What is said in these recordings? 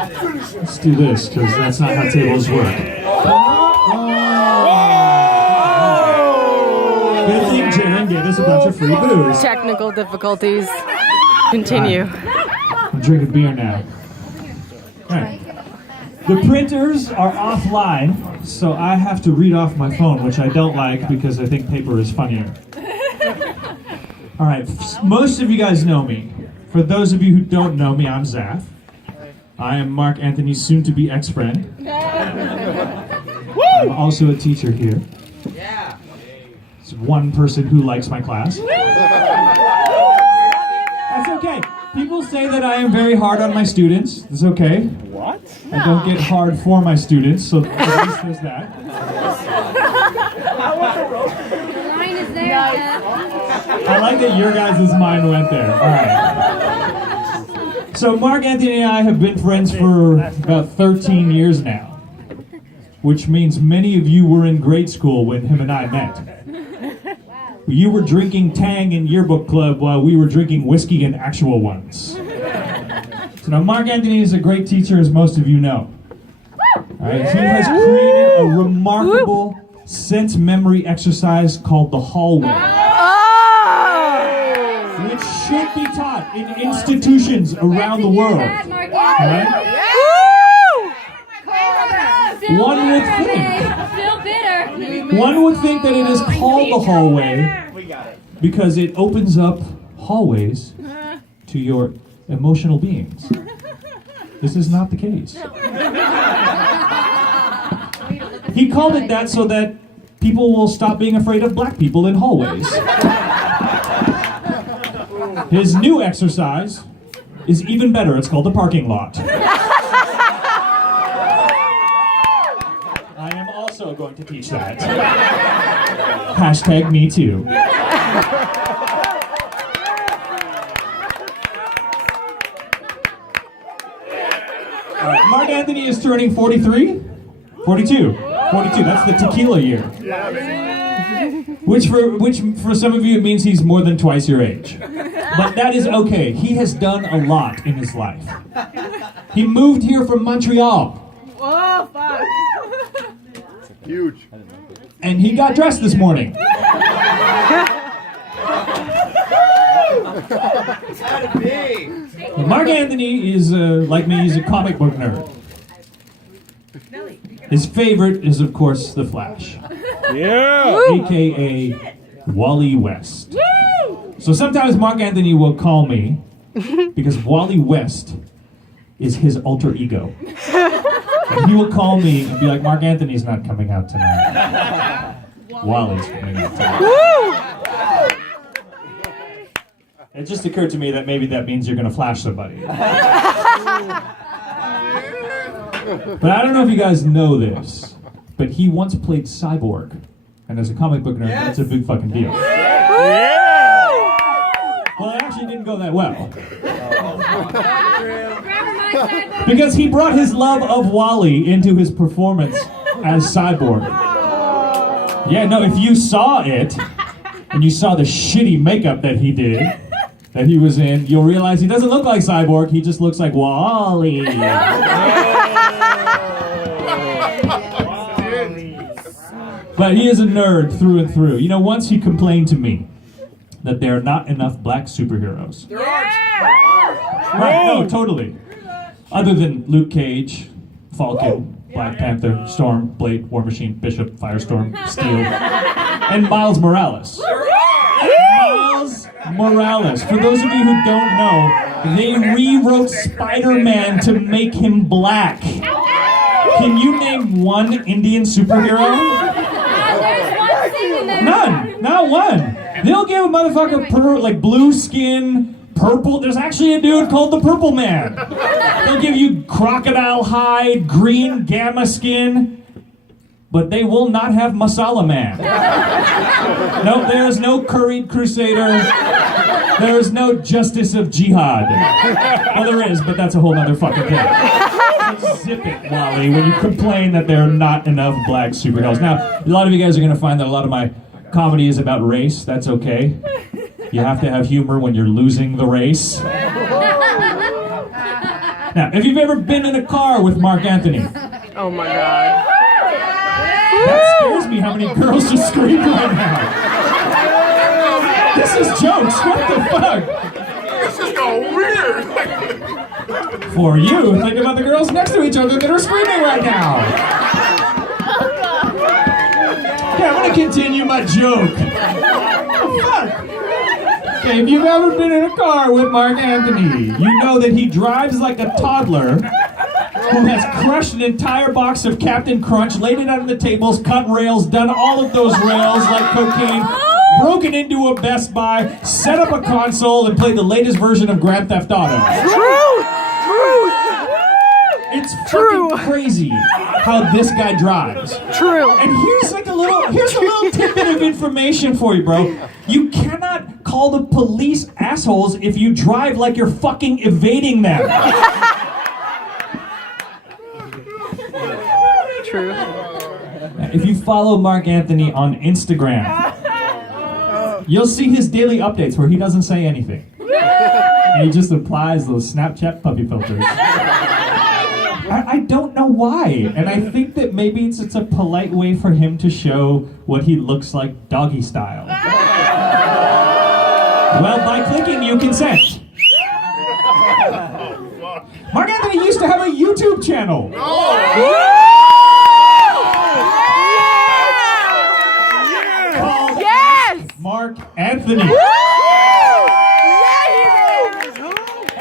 Let's do this, because that's not how tables work. Good thing Jaren gave us a bunch of free booze. Technical difficulties. Continue. I'm drinking beer now. All right. The printers are offline, so I have to read off my phone, which I don't like because I think paper is funnier. All right, most of you guys know me. For those of you who don't know me, I'm Zahf. I am Marc-Anthony's soon-to-be ex-friend. I'm also a teacher here. It's one person who likes my class. That's okay. People say that I am very hard on my students. It's okay. What? I don't get hard for my students, so at least there's that. The line is there. I like that your guys' mind went there. All right. So Marc-Anthony and I have been friends for about 13 years now, which means many of you were in grade school when him and I met. You were drinking Tang in yearbook club while we were drinking whiskey in actual ones. So now Marc-Anthony is a great teacher, as most of you know. All right, he has created a remarkable sense memory exercise called the hallway, which should be taught in institutions around the world. Right? One would think that it is called the hallway because it opens up hallways to your emotional beings. This is not the case. He called it that so that people will stop being afraid of black people in hallways. His new exercise is even better. It's called the parking lot. I am also going to teach that. Hashtag me too. All right, Marc-Anthony is turning 43? 42. 42, that's the tequila year. Which for some of you it means he's more than twice your age. But that is okay. He has done a lot in his life. He moved here from Montreal. Oh, fuck. Huge. And he got dressed this morning. Marc-Anthony is, like me, he's a comic book nerd. His favorite is, of course, The Flash. Yeah. AKA Wally West. So sometimes Marc-Anthony will call me because Wally West is his alter ego. And he will call me and be like, Marc-Anthony's not coming out tonight. Wally's coming out tonight. It just occurred to me that maybe that means you're going to flash somebody. But I don't know if you guys know this, but he once played Cyborg. And as a comic book nerd, that's a big fucking deal. Well, it actually didn't go that well. Because he brought his love of Wally into his performance as Cyborg. Yeah, no, if you saw it, and you saw the shitty makeup that he did, that he was in, you'll realize he doesn't look like Cyborg, he just looks like Wally. But he is a nerd through and through. You know, once he complained to me that there are not enough black superheroes. Right, no, totally. Other than Luke Cage, Falcon, Black Panther, Storm, Blade, War Machine, Bishop, Firestorm, Steel, and Miles Morales. Miles Morales. For those of you who don't know, they rewrote Spider-Man to make him black. Can you name one Indian superhero? None. Not one. They'll give a motherfucker like blue skin, purple. There's actually a dude called the Purple Man. They'll give you crocodile hide, green gamma skin, but they will not have Masala Man. No, there is no curried crusader. There is no justice of jihad. Well, there is, but that's a whole other fucking thing. So zip it, Wally, when you complain that there are not enough black superheroes. Now, a lot of you guys are going to find that a lot of my comedy is about race. That's okay. You have to have humor when you're losing the race. Now, if you've ever been in a car with Marc-Anthony, Oh my god. that scares me how many girls just screamed right now. This is jokes. What the fuck? This is going weird. For you, think about the girls next to each other that are screaming right now. Okay, I'm gonna continue my joke. Fuck. Okay, if you've ever been in a car with Marc-Anthony, you know that he drives like a toddler who has crushed an entire box of Captain Crunch, laid it on the tables, cut rails, done all of those rails like cocaine, broken into a Best Buy, set up a console, and played the latest version of Grand Theft Auto. Truth! It's fucking crazy how this guy drives. True. And here's a little tidbit of information for you, bro. You cannot call the police assholes if you drive like you're fucking evading them. True. If you follow Marc-Anthony on Instagram, you'll see his daily updates where he doesn't say anything. And he just applies those Snapchat puppy filters. I don't know why, and I think that maybe it's a polite way for him to show what he looks like doggy style. Well, by clicking, you consent. Marc-Anthony used to have a YouTube channel. Called Yes! Marc-Anthony. And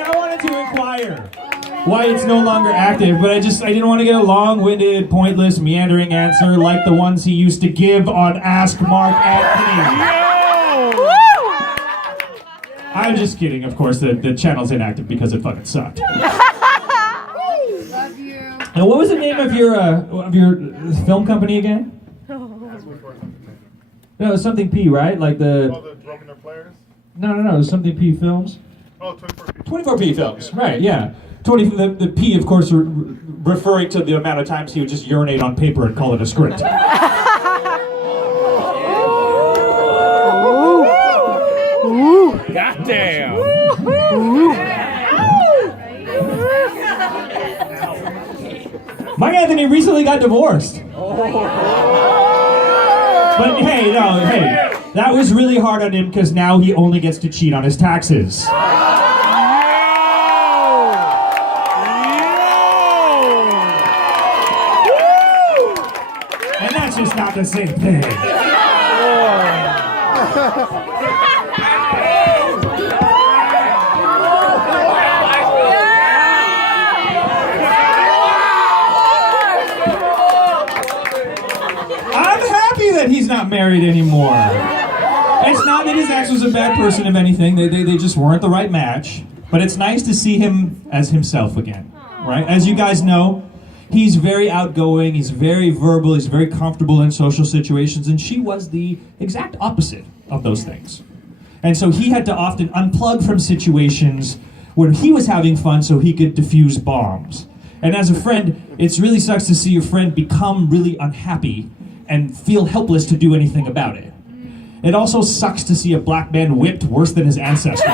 I wanted to inquire why it's no longer active, but I didn't want to get a long-winded, pointless, meandering answer like the ones he used to give on Ask Marc-Anthony. I'm just kidding, of course, the channel's inactive because it fucking sucked. Love you. And what was the name of your film company again? No, it was something P, right? Like All the broken up players? No, it was something P Films. Oh, 24 24P Films, right, yeah. The P, of course, referring to the amount of times he would just urinate on paper and call it a script. Goddamn. Marc-Anthony recently got divorced. But hey, that was really hard on him because now he only gets to cheat on his taxes. And that's just not the same thing. That he's not married anymore. It's not that his ex was a bad person, if anything. They just weren't the right match. But it's nice to see him as himself again, right? As you guys know, he's very outgoing, he's very verbal, he's very comfortable in social situations, and she was the exact opposite of those things. And so he had to often unplug from situations where he was having fun so he could defuse bombs. And as a friend, it really sucks to see your friend become really unhappy and feel helpless to do anything about it. It also sucks to see a black man whipped worse than his ancestors.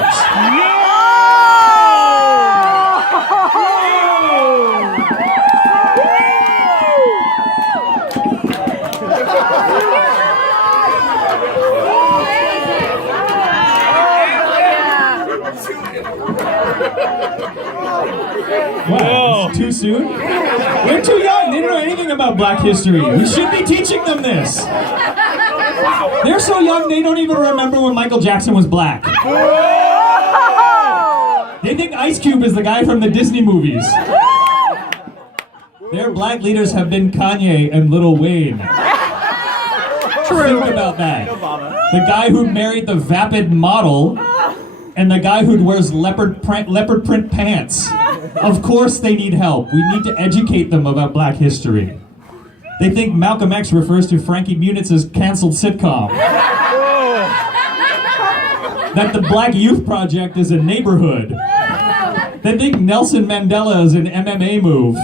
What? Too soon? They're too young. They don't know anything about Black history. We should be teaching them this. They're so young they don't even remember when Michael Jackson was black. They think Ice Cube is the guy from the Disney movies. Their black leaders have been Kanye and Lil Wayne. Think about that. The guy who married the vapid model and the guy who wears leopard print pants. Of course they need help. We need to educate them about Black history. They think Malcolm X refers to Frankie Munitz's canceled sitcom. That the Black Youth Project is a neighborhood. They think Nelson Mandela is an MMA move.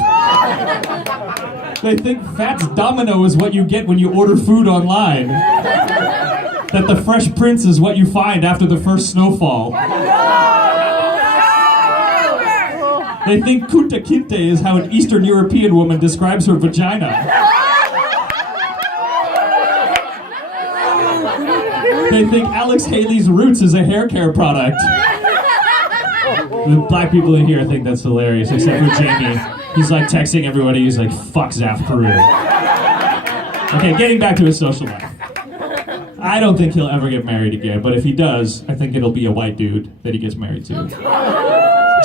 They think Fats Domino is what you get when you order food online. That the Fresh Prince is what you find after the first snowfall. They think Kunta Kinte is how an Eastern European woman describes her vagina. They think Alex Haley's Roots is a hair care product. The black people in here think that's hilarious, except for Jamie. He's like texting everybody, he's like, fuck Zahf Peru. Okay, getting back to his social life. I don't think he'll ever get married again, but if he does, I think it'll be a white dude that he gets married to.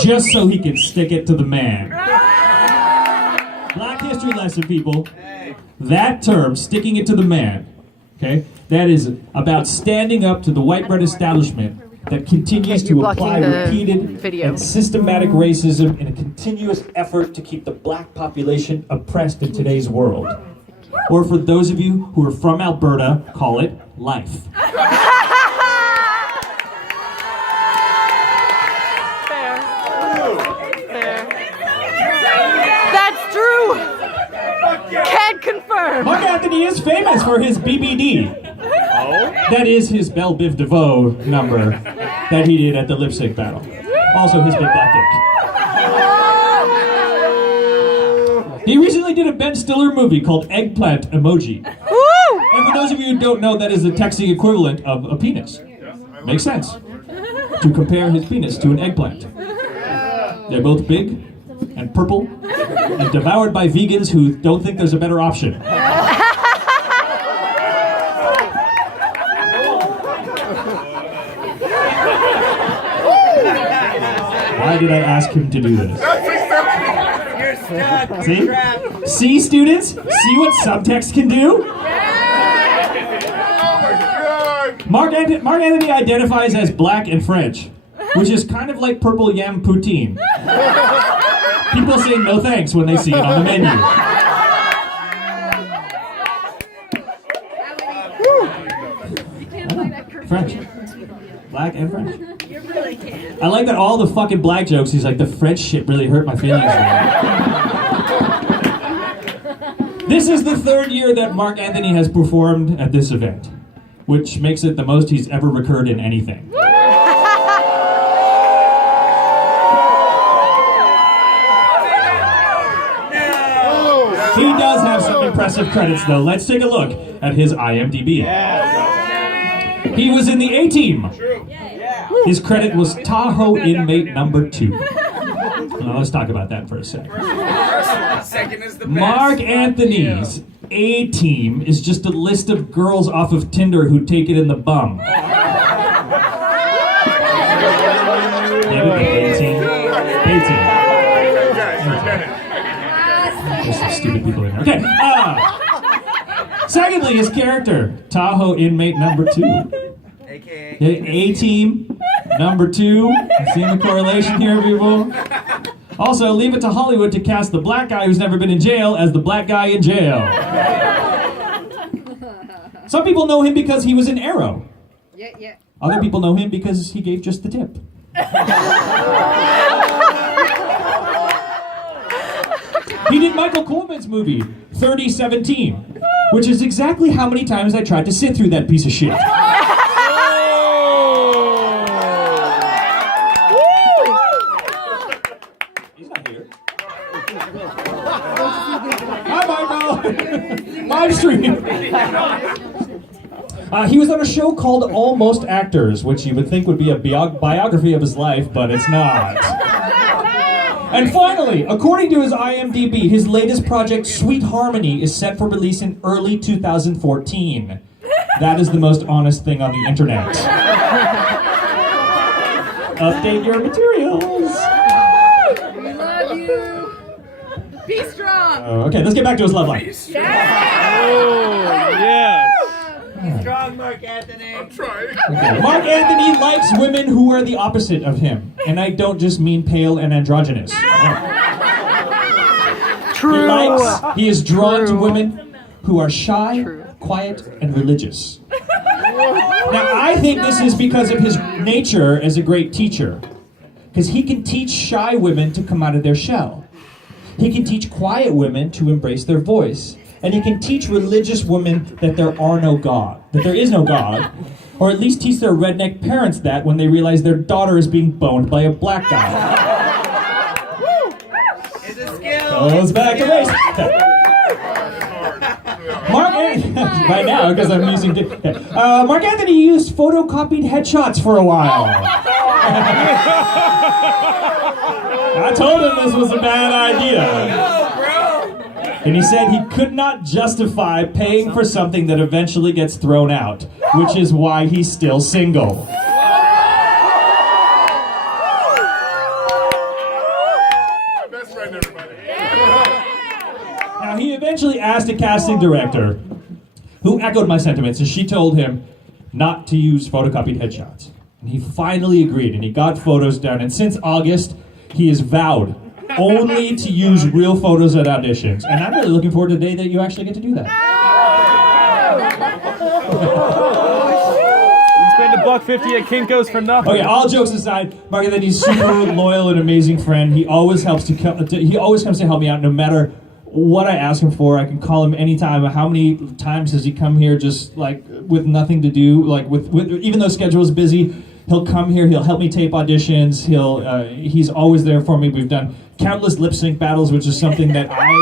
Just so he can stick it to the man. Black history lesson, people. That term, sticking it to the man, okay, that is about standing up to the white bread establishment that continues to apply repeated and systematic racism in a continuous effort to keep the black population oppressed in today's world. Or for those of you who are from Alberta, call it life. That's true. Can't confirm. Marc-Anthony is famous for his BBD. That is his Belle Biv DeVoe number that he did at the lip sync battle. Also his big black dick. He recently did a Ben Stiller movie called Eggplant Emoji. And for those of you who don't know, that is the texting equivalent of a penis. Makes sense to compare his penis to an eggplant. They're both big and purple and devoured by vegans who don't think there's a better option. Why did I ask him to do this? See? See, students? See what subtext can do? Marc-Anthony identifies as black and French, which is kind of like purple yam poutine. People say no thanks when they see it on the menu. French. Black and French. I like that all the fucking black jokes, he's like, the French shit really hurt my feelings. This is the third year that Marc-Anthony has performed at this event, which makes it the most he's ever recurred in anything. He does have some impressive credits though. Let's take a look at his IMDb. He was in the A-Team. His credit was Tahoe Inmate Number 2. Now let's talk about that for a second. Marc-Anthony's A-Team is just a list of girls off of Tinder who take it in the bum. A-Team. There's some stupid people in there. Okay. Secondly, his character, Tahoe Inmate Number 2. AKA A-Team Number 2. Seeing the correlation here, people? Also, leave it to Hollywood to cast the black guy who's never been in jail as the black guy in jail. Some people know him because he was in Arrow. Yeah. Other people know him because he gave just the tip. He did Michael Coleman's movie, 3017, which is exactly how many times I tried to sit through that piece of shit. He's not here. Hi, Michael. Live stream. He was on a show called Almost Actors, which you would think would be a biography of his life, but it's not. And finally, according to his IMDb, his latest project, Sweet Harmony, is set for release in early 2014. That is the most honest thing on the internet. Update your materials. We love you. Be strong. Okay, let's get back to his love life. Strong, Marc-Anthony. I'm trying. Okay. Marc-Anthony likes women who are the opposite of him. And I don't just mean pale and androgynous. True. He is drawn to women who are shy, quiet, and religious. Now, I think this is because of his nature as a great teacher. Because he can teach shy women to come out of their shell. He can teach quiet women to embrace their voice. And he can teach religious women that there is no God, or at least teach their redneck parents that when they realize their daughter is being boned by a black guy. a skill. Goes back to base. Mark, right now, because I'm using. Mark Anthony used photocopied headshots for a while. I told him this was a bad idea. And he said he could not justify paying for something that eventually gets thrown out, which is why he's still single. My best friend, everybody. Now, he eventually asked a casting director who echoed my sentiments, and she told him not to use photocopied headshots. And he finally agreed, and he got photos done, and since August, he has vowed only to use real photos at auditions. And I'm really looking forward to the day that you actually get to do that. You spend $1.50 at Kinko's for nothing. Okay, all jokes aside, Mark Anthony's super loyal and amazing friend. He always helps he always comes to help me out no matter what I ask him for. I can call him anytime. How many times has he come here just like with nothing to do? Like with even though schedule is busy, he'll come here. He'll help me tape auditions. He's always there for me. We've done countless lip sync battles, which is something that I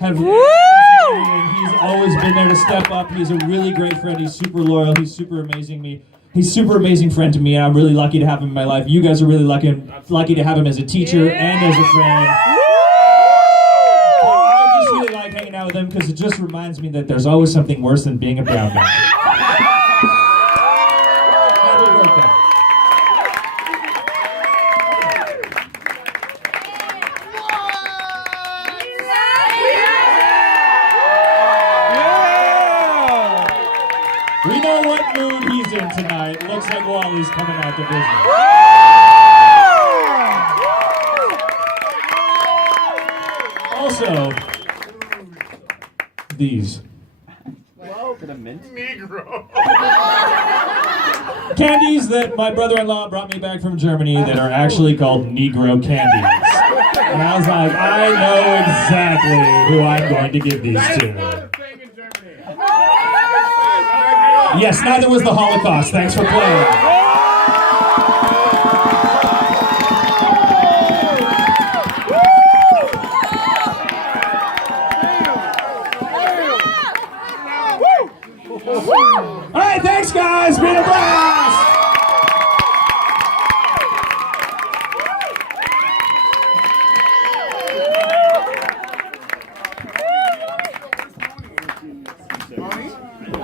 have. And he's always been there to step up. He's a really great friend. He's super loyal. He's super amazing. He's a super amazing friend to me, and I'm really lucky to have him in my life. You guys are really lucky to have him as a teacher and as a friend. I just really like hanging out with him because it just reminds me that there's always something worse than being a brown guy. Happy birthday. We know what mood he's in tonight. Looks like Wally's coming out to visit. Also, these. Negro. Candies that my brother-in-law brought me back from Germany that are actually called Negro candies. And I was like, I know exactly who I'm going to give these to. Yes, neither was the Holocaust. Thanks for playing.